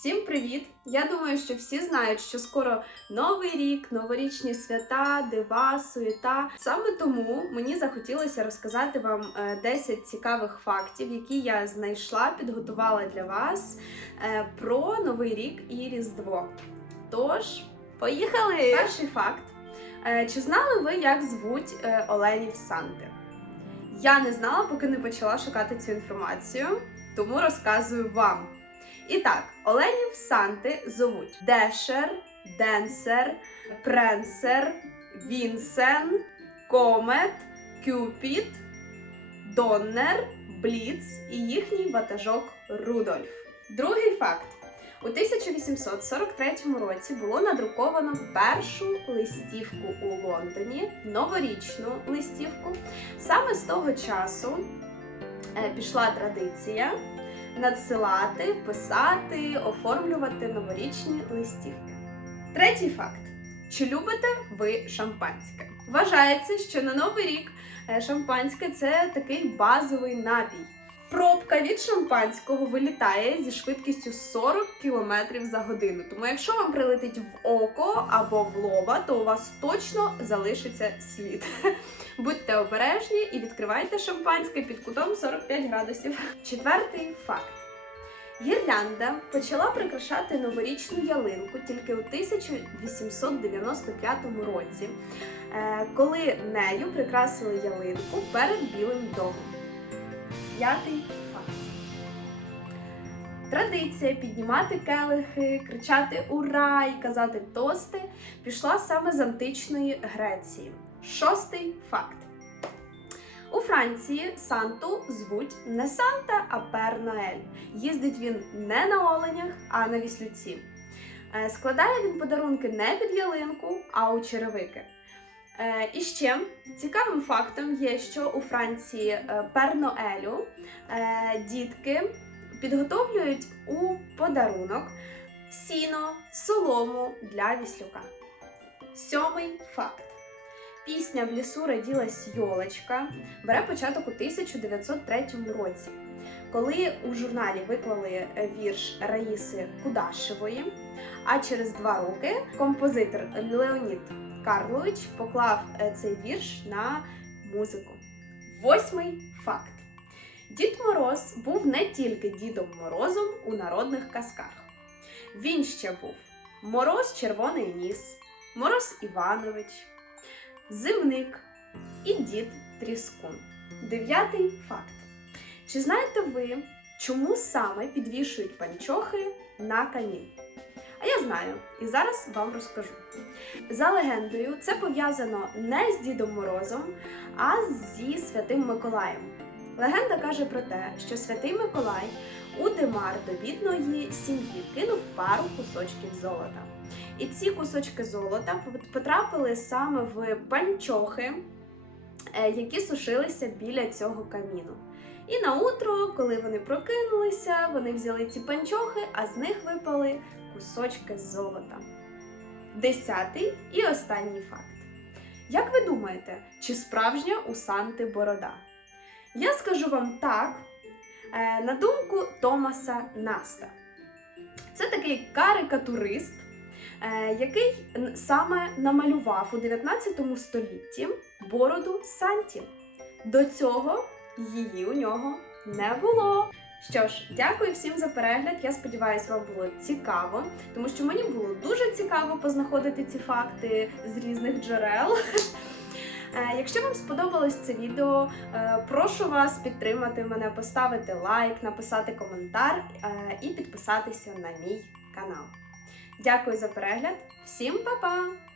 Всім привіт! Я думаю, що всі знають, що скоро новий рік, новорічні свята, дива, суєта. Саме тому мені захотілося розказати вам е, 10 цікавих фактів, які я знайшла, підготувала для вас е, про новий рік і Різдво. Тож, поїхали! Перший факт. Е, Чи знали ви, як звуть е, оленів Санти? Я не знала, поки не почала шукати цю інформацію, тому розказую вам. І так, оленів Санти зовуть Дешер, Денсер, Пренсер, Вінсен, Комет, Кюпіт, Доннер, Бліц і їхній ватажок Рудольф. Другий факт. У 1843 році було надруковано першу листівку у Лондоні, новорічну листівку. Саме з того часу е, пішла традиція надсилати, писати, оформлювати новорічні листівки. Третій факт: чи любите ви шампанське? Вважається, що на новий рік е, шампанське це такий базовий напій. Пробка від шампанського вилітає зі швидкістю 40 км за годину. Тому якщо вам прилетить в око або в лоба, то у вас точно залишиться слід. Будьте обережні і відкривайте шампанське під кутом 45 градусів. Четвертий факт. Гірлянда почала прикрашати новорічну ялинку тільки у 1895 році, е, коли нею прикрасили ялинку перед Білим домом. П'ятий факт. Традиція піднімати келихи, кричати Ура і казати тости пішла саме з античної Греції. Шостий факт. У Франції Санту звуть не Санта, а Пер Ноель. Їздить він не на оленях, а на віслюці. Е, Складає він подарунки не під ялинку, а у черевики. Е, І ще цікавим фактом є, що у Франції е, Пер Ноелю е, дітки підготовлюють у подарунок сіно, солому для віслюка. Сьомий факт. Пісня в лісу родилась йолочка бере початок у 1903 році, коли у журналі виклали вірш Раїси Кудашевої. А через два роки композитор Леонід Карлович поклав е, цей вірш на музику. Восьмий факт: Дід Мороз був не тільки Дідом Морозом у народних казках. Він ще був Мороз Червоний Ніс, Мороз Іванович, Зимник і дід Тріскун. Дев'ятий факт. Чи знаєте ви, чому саме підвішують панчохи на камін? А я знаю, і зараз вам розкажу. За легендою, це пов'язано не з Дідом Морозом, а зі Святим Миколаєм. Легенда каже про те, що Святий Миколай у димар до бідної сім'ї кинув пару кусочків золота. І ці кусочки золота потрапили саме в панчохи, е, які сушилися біля цього каміну. І на утро, коли вони прокинулися, вони взяли ці панчохи, а з них випали кусочки золота. Десятий і останній факт. Як ви думаєте, чи справжня у Санти борода? Я скажу вам так, е, на думку Томаса Наста. Це такий карикатурист, е, який саме намалював у 19 столітті бороду Санті. До цього її у нього не було. Що ж, дякую всім за перегляд. Я сподіваюся, вам було цікаво, тому що мені було дуже цікаво познаходити ці факти з різних джерел. Е, Якщо вам сподобалось це відео, е, прошу вас підтримати мене, поставити лайк, написати коментар е, і підписатися на мій канал. Дякую за перегляд. Всім па-па!